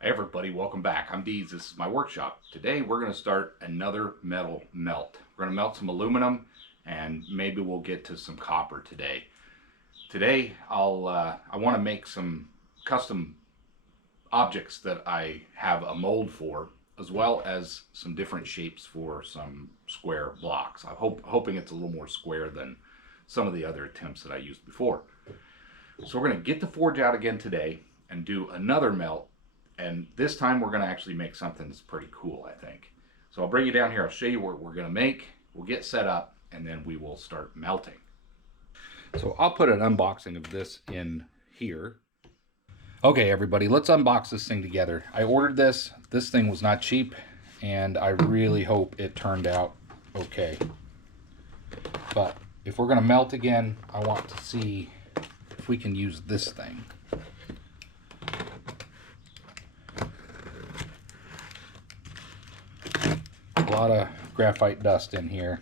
Hey everybody, welcome back. I'm DEEZ. This is my workshop. Today we're going to start another metal melt. We're going to melt some aluminum and maybe we'll get to some copper today. Today I want to make some custom objects that I have a mold for, as well as some different shapes for some square blocks. I'm hoping it's a little more square than some of the other attempts that I used before. So we're going to get the forge out again today and do another melt. And this time we're going to actually make something that's pretty cool, I think. So I'll bring you down here. I'll show you what we're going to make. We'll get set up and then we will start melting. So I'll put an unboxing of this in here. Okay, everybody, let's unbox this thing together. I ordered this. This thing was not cheap, and I really hope it turned out okay. But if we're going to melt again, I want to see if we can use this thing. A lot of graphite dust in here.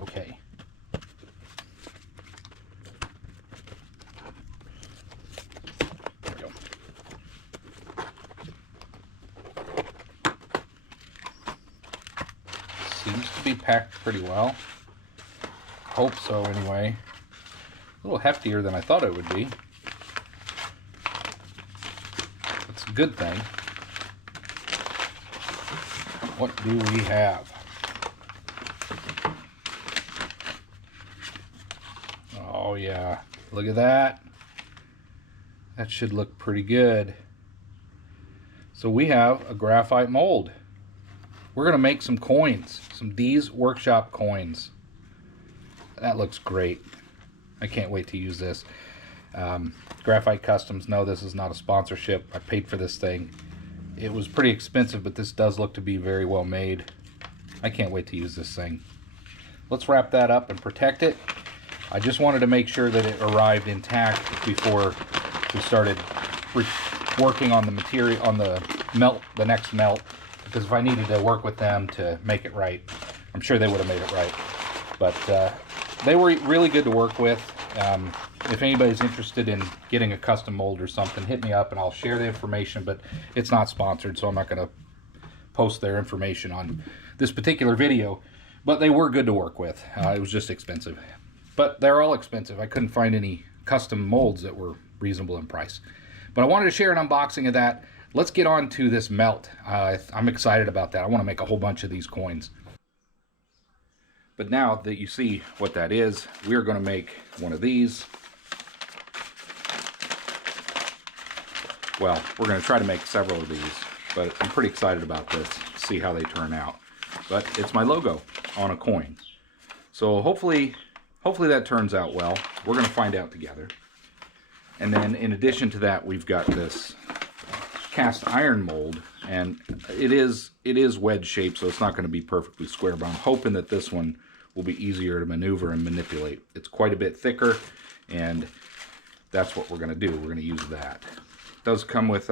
Okay. There we go. Seems to be packed pretty well. Hope so anyway. A little heftier than I thought it would be. That's a good thing. What do we have? Oh yeah, look at that. That should look pretty good. So we have a graphite mold. We're gonna make some coins, some DEEZ workshop coins. That looks great. I can't wait to use this. Graphite Customs, no, this is not a sponsorship. I paid for this thing. It was pretty expensive, but this does look to be very well made. I can't wait to use this thing. Let's wrap that up and protect it. I just wanted to make sure that it arrived intact before we started working on the material, on the melt, the next melt, because if I needed to work with them to make it right, I'm sure they would have made it right. But they were really good to work with. If anybody's interested in getting a custom mold or something, hit me up and I'll share the information, but it's not sponsored, so I'm not going to post their information on this particular video. But they were good to work with. It was just expensive. But they're all expensive. I couldn't find any custom molds that were reasonable in price. But I wanted to share an unboxing of that. Let's get on to this melt. I'm excited about that. I want to make a whole bunch of these coins. But now that you see what that is, we're going to make one of these. Well, we're going to try to make several of these, but I'm pretty excited about this, see how they turn out. But it's my logo on a coin. So hopefully that turns out well. We're going to find out together. And then in addition to that, we've got this cast iron mold, and it is wedge shaped, so it's not going to be perfectly square, but I'm hoping that this one will be easier to maneuver and manipulate. It's quite a bit thicker, and that's what we're going to do. We're going to use that. It does come with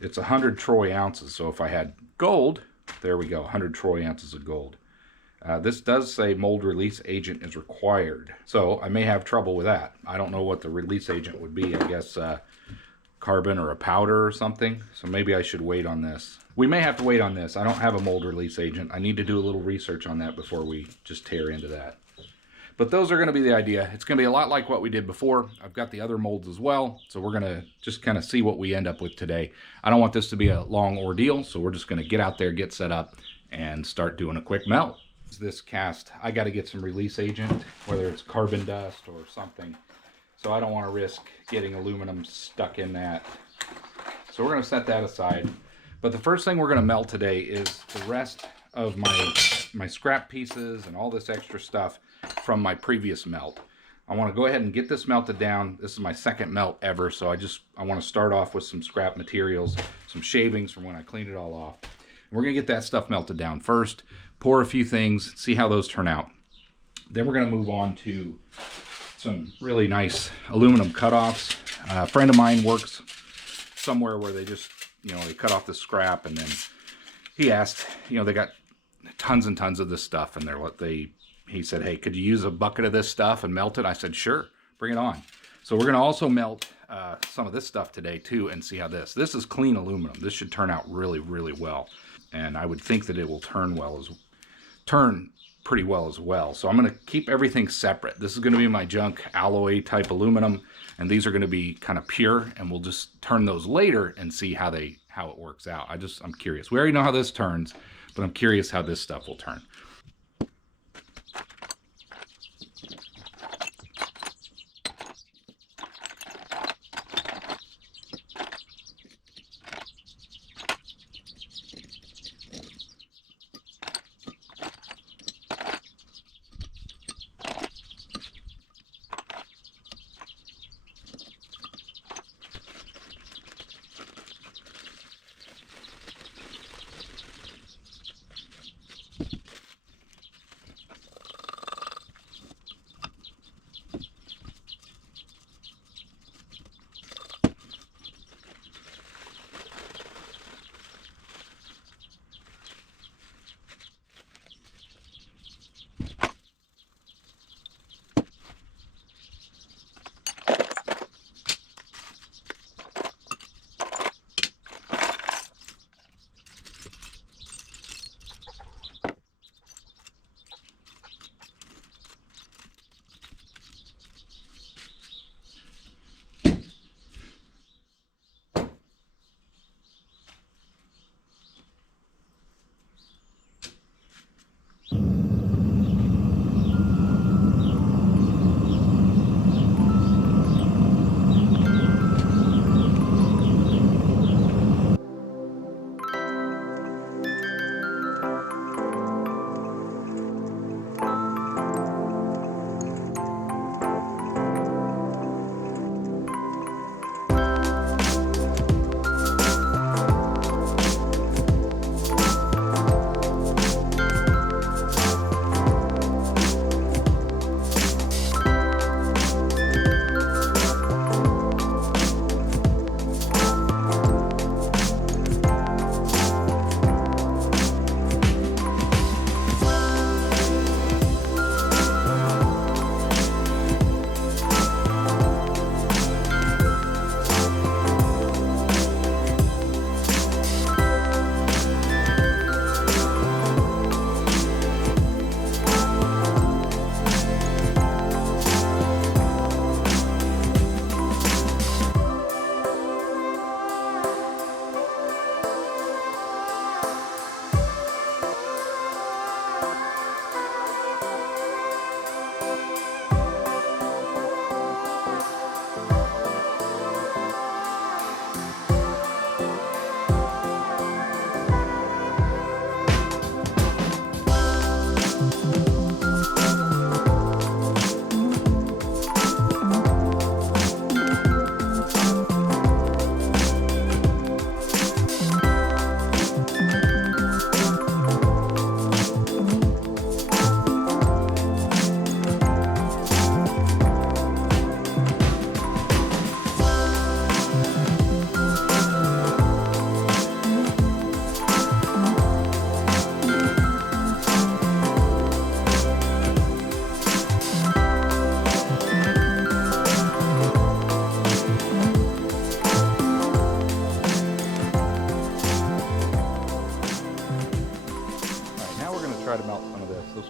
it's 100 troy ounces, so if I had gold, there we go, 100 troy ounces of gold. This does say mold release agent is required, so I may have trouble with that. I don't know what the release agent would be. I guess carbon or a powder or something, so maybe I should wait on this. We may have to wait on this. I don't have a mold release agent. I need to do a little research on that before we just tear into that. But those are going to be the idea. It's going to be a lot like what we did before. I've got the other molds as well, so we're going to just kind of see what we end up with today. I don't want this to be a long ordeal, so we're just going to get out there, get set up, and start doing a quick melt. This cast, I got to get some release agent, whether it's carbon dust or something. So I don't want to risk getting aluminum stuck in that. So we're going to set that aside. But the first thing we're going to melt today is the rest of my scrap pieces and all this extra stuff from my previous melt. I want to go ahead and get this melted down. This is my second melt ever, so I want to start off with some scrap materials, some shavings from when I cleaned it all off. We're going to get that stuff melted down first, pour a few things, see how those turn out. Then we're going to move on to some really nice aluminum cutoffs. A friend of mine works somewhere where they just, they cut off the scrap, and then he asked, they got tons and tons of this stuff, and he said, hey, could you use a bucket of this stuff and melt it? I said, sure, bring it on. So we're going to also melt some of this stuff today too and see how this is clean aluminum. This should turn out really, really well. And I would think that it will turn pretty well as well. So I'm going to keep everything separate. This is going to be my junk alloy type aluminum, and these are going to be kind of pure, and we'll just turn those later and see how it works out. I'm curious. We already know how this turns, but I'm curious how this stuff will turn.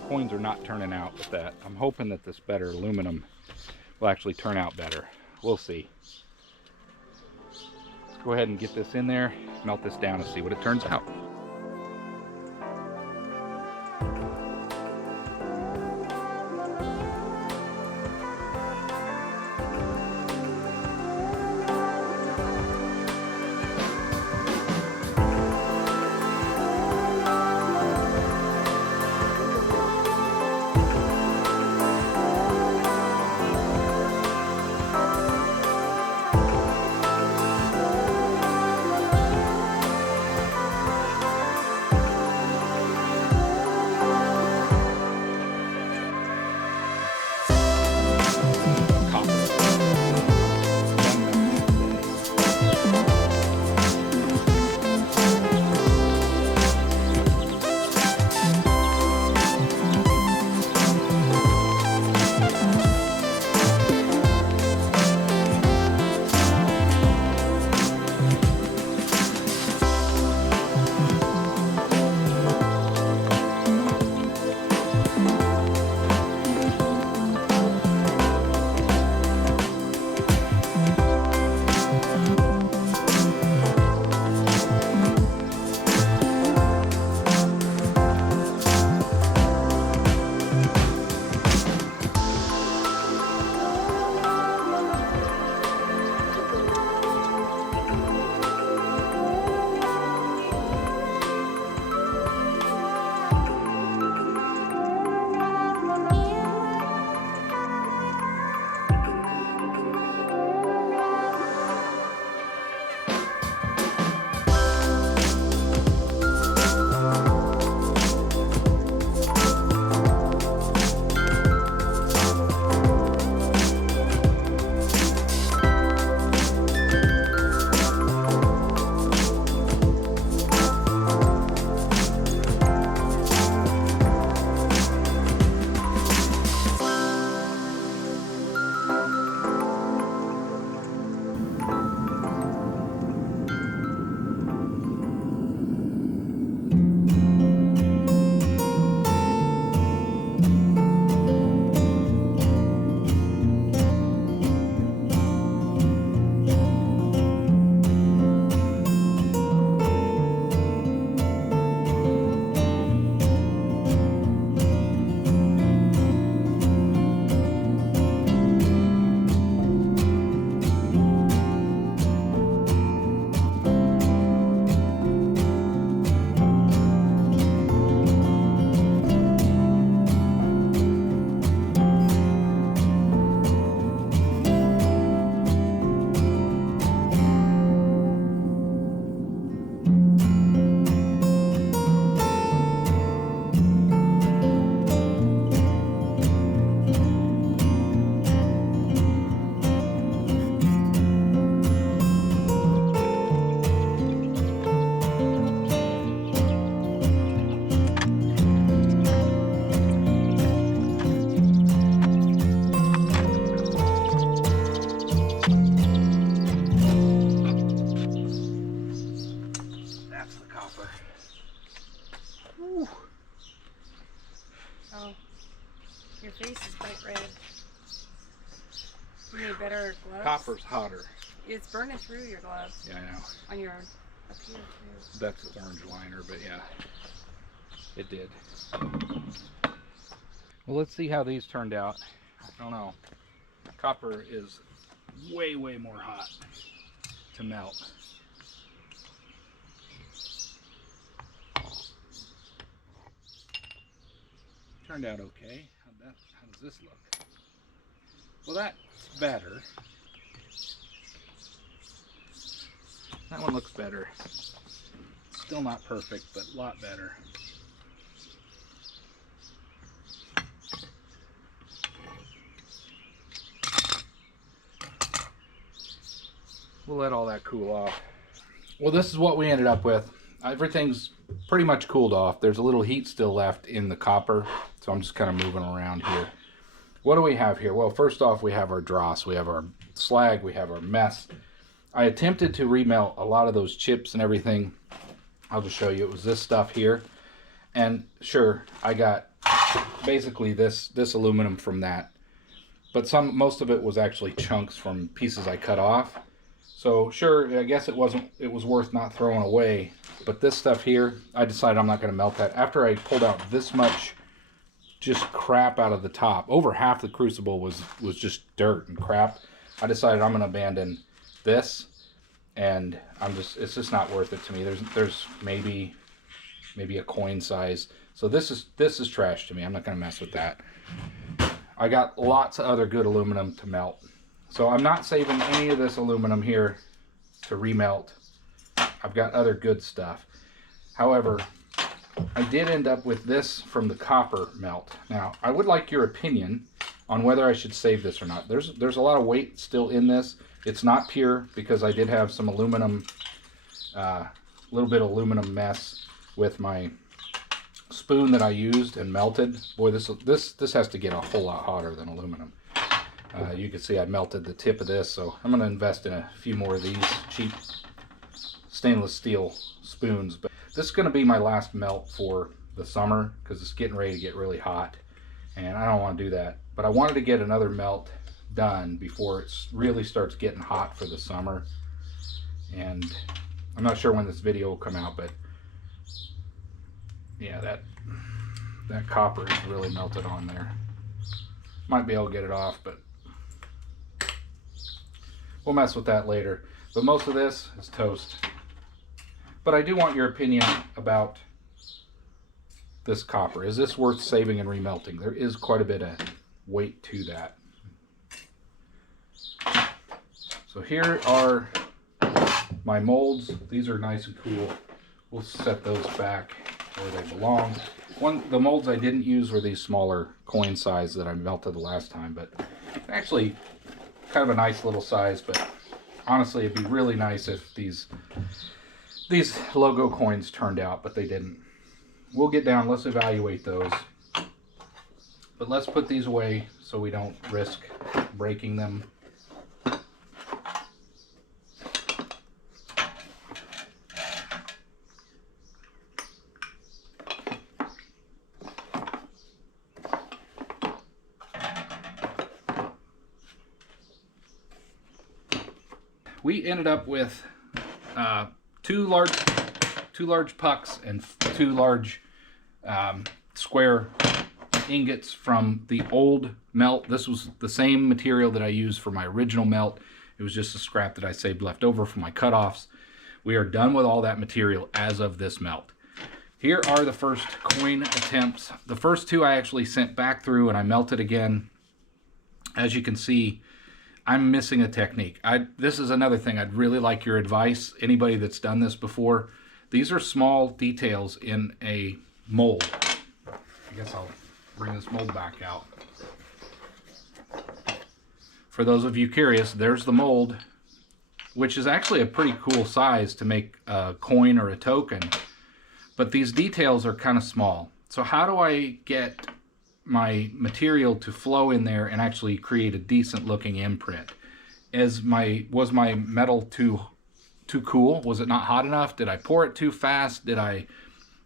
coins are not turning out with that. I'm hoping that this better aluminum will actually turn out better. We'll see. Let's go ahead and get this in there, melt this down and see what it turns out. You need better gloves? Copper's hotter. It's burning through your gloves. Yeah, I know. On your, up here too. That's the orange liner, but yeah, it did. Well, let's see how these turned out. I don't know. Copper is way more hot to melt. Turned out okay. How does this look? Well, that's better. That one looks better. Still not perfect, but a lot better. We'll let all that cool off. Well, this is what we ended up with. Everything's pretty much cooled off. There's a little heat still left in the copper, so I'm just kind of moving around here. What do we have here? Well, first off, we have our dross, we have our slag, we have our mess. I attempted to remelt a lot of those chips and everything. I'll just show you. It was this stuff here, and sure, I got basically this aluminum from that, but most of it was actually chunks from pieces I cut off. So sure, I guess it was worth not throwing away. But this stuff here, I decided I'm not going to melt that. After I pulled out this much just crap out of the top, over half the crucible was just dirt and crap, I decided I'm going to abandon this, and it's just not worth it to me. There's maybe a coin size. So this is trash to me. I'm not going to mess with that. I got lots of other good aluminum to melt. So I'm not saving any of this aluminum here to remelt. I've got other good stuff. However, I did end up with this from the copper melt. Now, I would like your opinion on whether I should save this or not. There's a lot of weight still in this. It's not pure because I did have some aluminum, little bit of aluminum mess with my spoon that I used and melted. Boy, this has to get a whole lot hotter than aluminum. You can see I melted the tip of this, so I'm going to invest in a few more of these cheap stainless steel spoons. But this is going to be my last melt for the summer because it's getting ready to get really hot, and I don't want to do that. But I wanted to get another melt done before it really starts getting hot for the summer. And I'm not sure when this video will come out, but yeah, that copper is really melted on there. Might be able to get it off, but we'll mess with that later. But most of this is toast. But I do want your opinion about this copper. Is this worth saving and remelting? There is quite a bit of weight to that. So here are my molds. These are nice and cool. We'll set those back where they belong. The molds I didn't use were these smaller coin size that I melted the last time, but actually kind of a nice little size. But honestly, it'd be really nice if these logo coins turned out, but they didn't. We'll get down, let's evaluate those. But let's put these away so we don't risk breaking them. We ended up with two large pucks and two large square ingots from the old melt. This was the same material that I used for my original melt. It was just a scrap that I saved left over from my cutoffs. We are done with all that material as of this melt. Here are the first coin attempts. The first two I actually sent back through and I melted again. As you can see, I'm missing a technique. This is another thing I'd really like your advice. Anybody that's done this before, these are small details in a mold. I guess I'll bring this mold back out. For those of you curious, there's the mold, which is actually a pretty cool size to make a coin or a token, but these details are kind of small. So how do I get my material to flow in there and actually create a decent looking imprint? Was my metal too cool? Was it not hot enough? Did I pour it too fast? Did I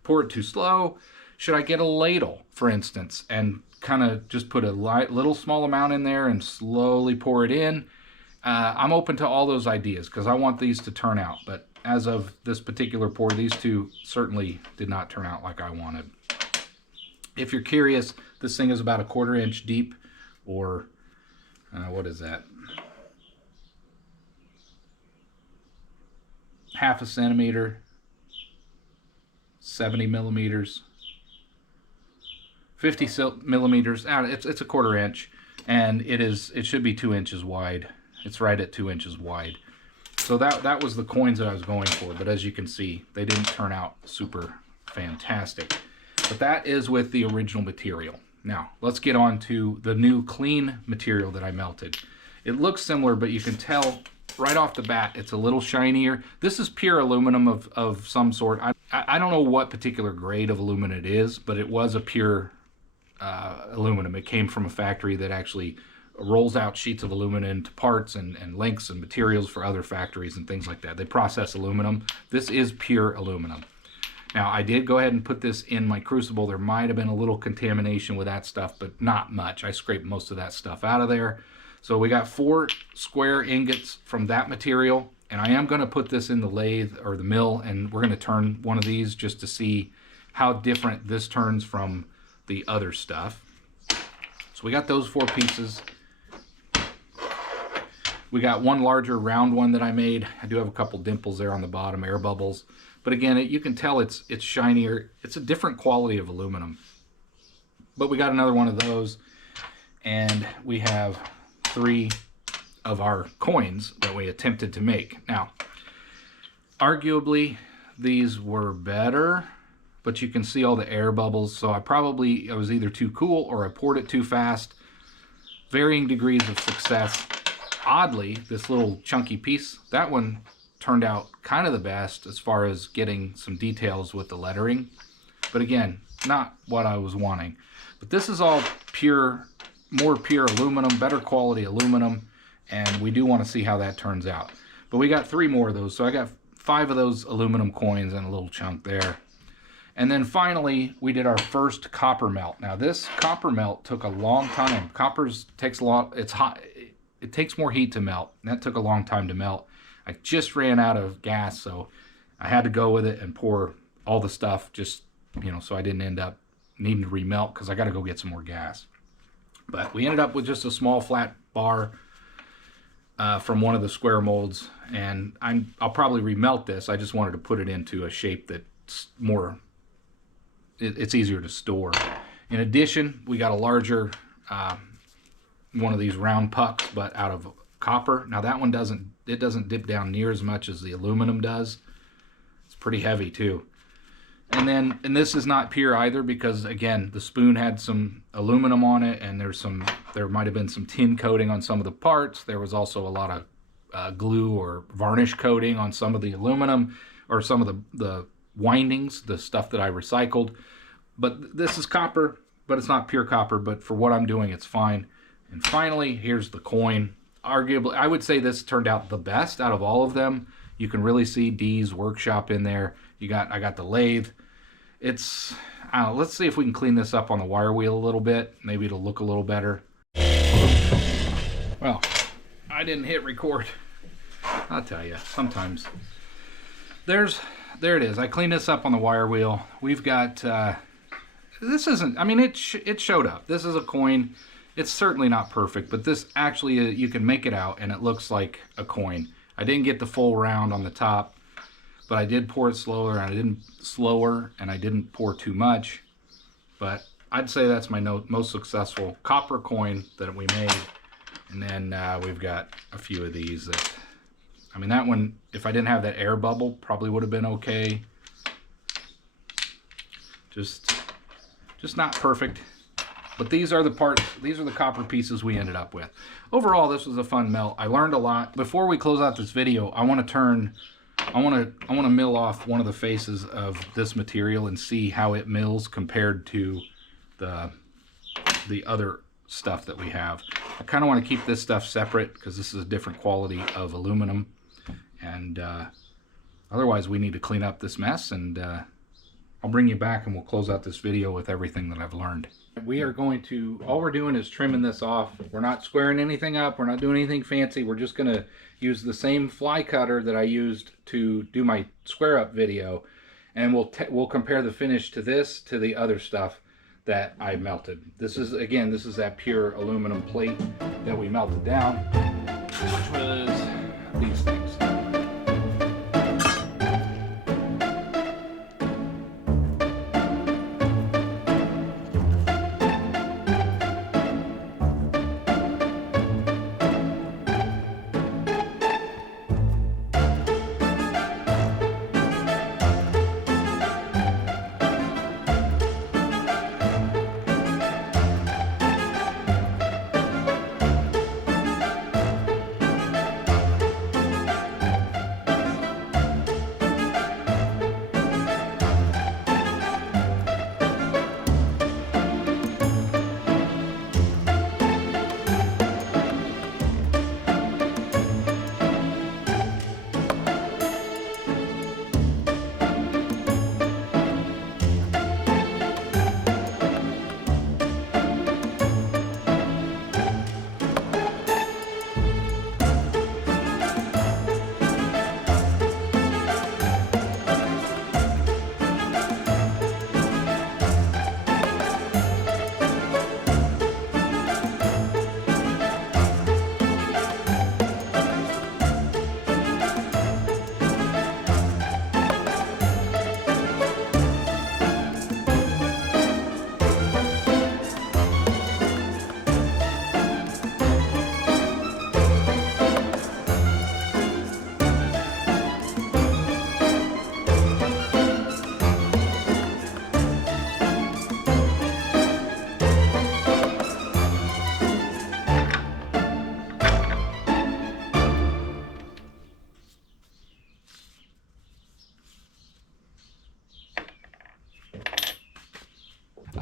pour it too slow? Should I get a ladle, for instance, and kind of just put a little small amount in there and slowly pour it in. I'm open to all those ideas because I want these to turn out. But as of this particular pour, these two certainly did not turn out like I wanted. If you're curious, this thing is about 1/4 inch deep, or what is that? 1/2 centimeter, 70 millimeters, 50 millimeters. It's 1/4 inch, and it should be 2 inches wide. It's right at 2 inches wide. So that was the coins that I was going for, but as you can see, they didn't turn out super fantastic. But that is with the original material. Now, let's get on to the new clean material that I melted. It looks similar, but you can tell right off the bat, it's a little shinier. This is pure aluminum of some sort. I don't know what particular grade of aluminum it is, but it was a pure aluminum. It came from a factory that actually rolls out sheets of aluminum into parts and lengths and materials for other factories and things like that. They process aluminum. This is pure aluminum. Now, I did go ahead and put this in my crucible. There might have been a little contamination with that stuff, but not much. I scraped most of that stuff out of there. So we got 4 square ingots from that material, and I am going to put this in the lathe or the mill, and we're going to turn one of these just to see how different this turns from the other stuff. So we got those 4 pieces. We got one larger round one that I made. I do have a couple dimples there on the bottom, air bubbles. But again, you can tell it's shinier. It's a different quality of aluminum. But we got another one of those, and we have 3 of our coins that we attempted to make. Now, arguably, these were better, but you can see all the air bubbles. So I was either too cool or I poured it too fast. Varying degrees of success. Oddly, this little chunky piece, that one turned out kind of the best as far as getting some details with the lettering. But again, not what I was wanting. But this is all pure, more pure aluminum, better quality aluminum, and we do want to see how that turns out. But we got 3 more of those, so I got 5 of those aluminum coins and a little chunk there. And then finally, we did our first copper melt. Now this copper melt took a long time. Copper's takes a lot, it's hot. It takes more heat to melt, and that took a long time to melt. I just ran out of gas, so I had to go with it and pour all the stuff just, so I didn't end up needing to remelt because I got to go get some more gas. But we ended up with just a small flat bar from one of the square molds, and I'll probably remelt this. I just wanted to put it into a shape that's more, it's easier to store. In addition, we got a larger one of these round pucks, but out of copper. Now that one doesn't dip down near as much as the aluminum does. It's pretty heavy too. And this is not pure either, because again, the spoon had some aluminum on it, and there might have been some tin coating on some of the parts. There was also a lot of glue or varnish coating on some of the aluminum, or some of the windings, the stuff that I recycled. But this is copper, but it's not pure copper, but for what I'm doing, it's fine. And finally, here's the coin. Arguably, I would say this turned out the best out of all of them. You can really see DEEZ workshop in there. I got the lathe. Let's see if we can clean this up on the wire wheel a little bit. Maybe it'll look a little better. Well, I didn't hit record. I'll tell you, sometimes. There it is. I cleaned this up on the wire wheel. We've got, this isn't, I mean, it showed up. This is a coin. It's certainly not perfect, but this actually, you can make it out, and it looks like a coin. I didn't get the full round on the top, but I did pour it slower, and I didn't pour too much. But I'd say that's my most successful copper coin that we made. And then we've got a few of these that, I mean, that one, if I didn't have that air bubble, probably would have been okay. Just not perfect. But these are the parts, these are the copper pieces we ended up with. Overall, this was a fun melt. I learned a lot. Before we close out this video, I want to mill off one of the faces of this material and see how it mills compared to the other stuff that we have. I kind of want to keep this stuff separate because this is a different quality of aluminum. And otherwise, we need to clean up this mess, and I'll bring you back and we'll close out this video with everything that I've learned. We are going to, all we're doing is trimming this off. We're not squaring anything up. We're not doing anything fancy. We're just going to use the same fly cutter that I used to do my square up video. And we'll compare the finish to this, to the other stuff that I melted. This is, again, this is that pure aluminum plate that we melted down, which was these things.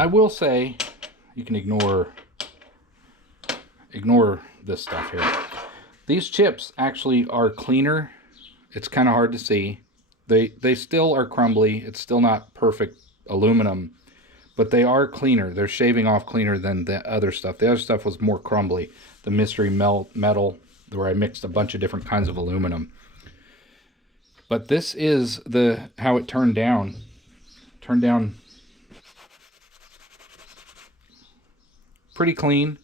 I will say, you can ignore this stuff here. These chips actually are cleaner. It's kind of hard to see. They still are crumbly. It's still not perfect aluminum, but they are cleaner. They're shaving off cleaner than the other stuff. The other stuff was more crumbly. The mystery metal, where I mixed a bunch of different kinds of aluminum. But this is how it turned down. Turned down pretty clean.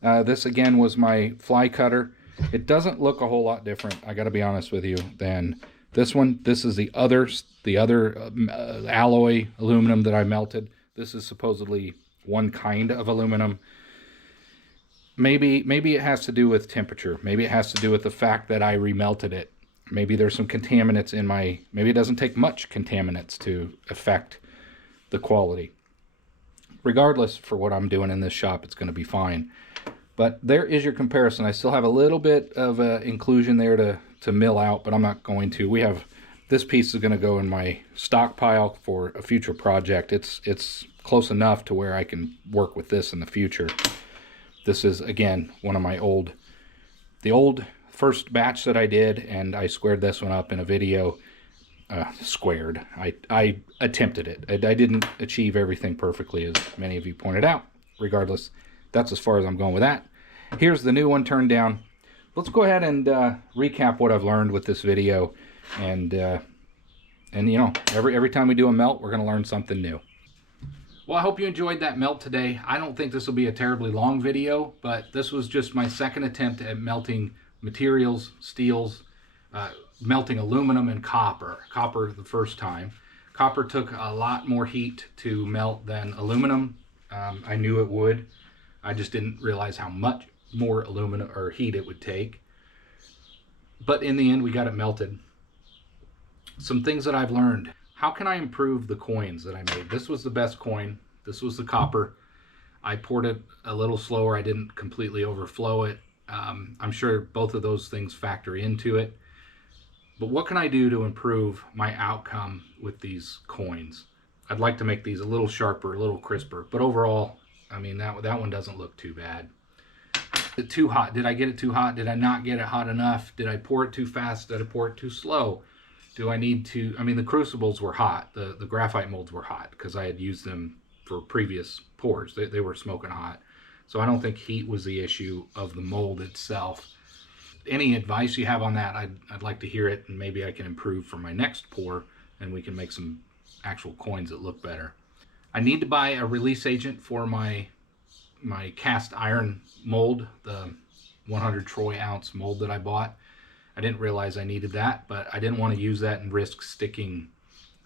This again was my fly cutter. It doesn't look a whole lot different, I gotta be honest with you, than this one. This is the other alloy aluminum that I melted. This is supposedly one kind of aluminum. Maybe it has to do with temperature. Maybe it has to do with the fact that I remelted it. Maybe there's some contaminants in maybe it doesn't take much contaminants to affect the quality. Regardless, for what I'm doing in this shop, it's going to be fine. But there is your comparison. I still have a little bit of inclusion there to mill out, but I'm not going to. This piece is going to go in my stockpile for a future project. It's close enough to where I can work with this in the future. This is, again, one of my the old first batch that I did, and I squared this one up in a video. Squared. I attempted it. I didn't achieve everything perfectly, as many of you pointed out. Regardless, that's as far as I'm going with that. Here's the new one turned down. Let's go ahead and recap what I've learned with this video, and you know, every time we do a melt, we're going to learn something new. Well, I hope you enjoyed that melt today. I don't think this will be a terribly long video, but this was just my second attempt at melting materials, steels, melting aluminum and copper. Copper the first time. Copper took a lot more heat to melt than aluminum. I knew it would. I just didn't realize how much more aluminum or heat it would take. But in the end, we got it melted. Some things that I've learned. How can I improve the coins that I made? This was the best coin. This was the copper. I poured it a little slower. I didn't completely overflow it. I'm sure both of those things factor into it. But what can I do to improve my outcome with these coins? I'd like to make these a little sharper, a little crisper. But overall, I mean, that one doesn't look too bad. Is it too hot? Did I get it too hot? Did I not get it hot enough? Did I pour it too fast? Did I pour it too slow? Do I need to, I mean, the crucibles were hot. The graphite molds were hot because I had used them for previous pores. They were smoking hot. So I don't think heat was the issue of the mold itself. Any advice you have on that, I'd like to hear it, and maybe I can improve for my next pour, and we can make some actual coins that look better. I need to buy a release agent for my cast iron mold, the 100 troy ounce mold that I bought. I didn't realize I needed that, but I didn't want to use that and risk sticking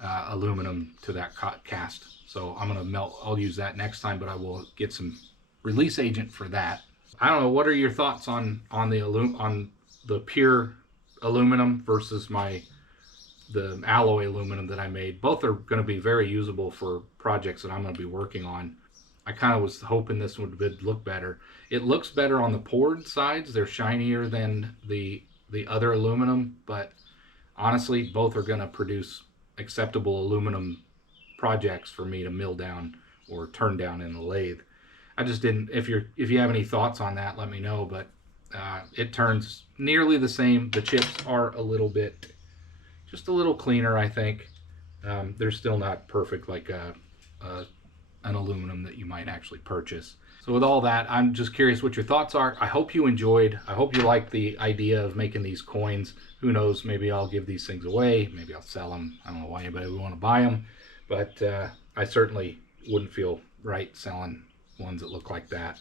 aluminum to that cast. So I'm gonna I'll use that next time, but I will get some release agent for that. I don't know, what are your thoughts on the pure aluminum versus the alloy aluminum that I made? Both are going to be very usable for projects that I'm going to be working on. I kind of was hoping this would look better. It looks better on the poured sides. They're shinier than the other aluminum, but honestly, both are going to produce acceptable aluminum projects for me to mill down or turn down in the lathe. I just didn't, if you have any thoughts on that, let me know, but it turns nearly the same. The chips are just a little cleaner, I think. They're still not perfect like an aluminum that you might actually purchase. So with all that, I'm just curious what your thoughts are. I hope you enjoyed. I hope you liked the idea of making these coins. Who knows, maybe I'll give these things away. Maybe I'll sell them. I don't know why anybody would want to buy them, but I certainly wouldn't feel right selling ones that look like that.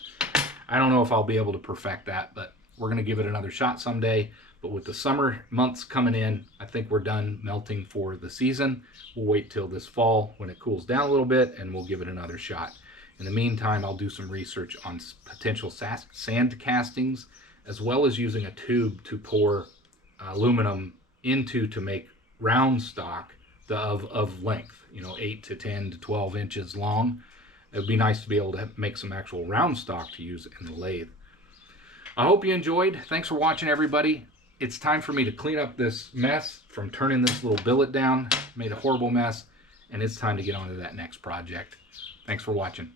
I don't know if I'll be able to perfect that, but we're going to give it another shot someday. But with the summer months coming in, I think we're done melting for the season. We'll wait till this fall when it cools down a little bit, and we'll give it another shot. In the meantime, I'll do some research on potential sand castings, as well as using a tube to pour aluminum into to make round stock of length, 8 to 10 to 12 inches long. It would be nice to be able to make some actual round stock to use in the lathe. I hope you enjoyed. Thanks for watching, everybody. It's time for me to clean up this mess from turning this little billet down. Made a horrible mess, and it's time to get on to that next project. Thanks for watching.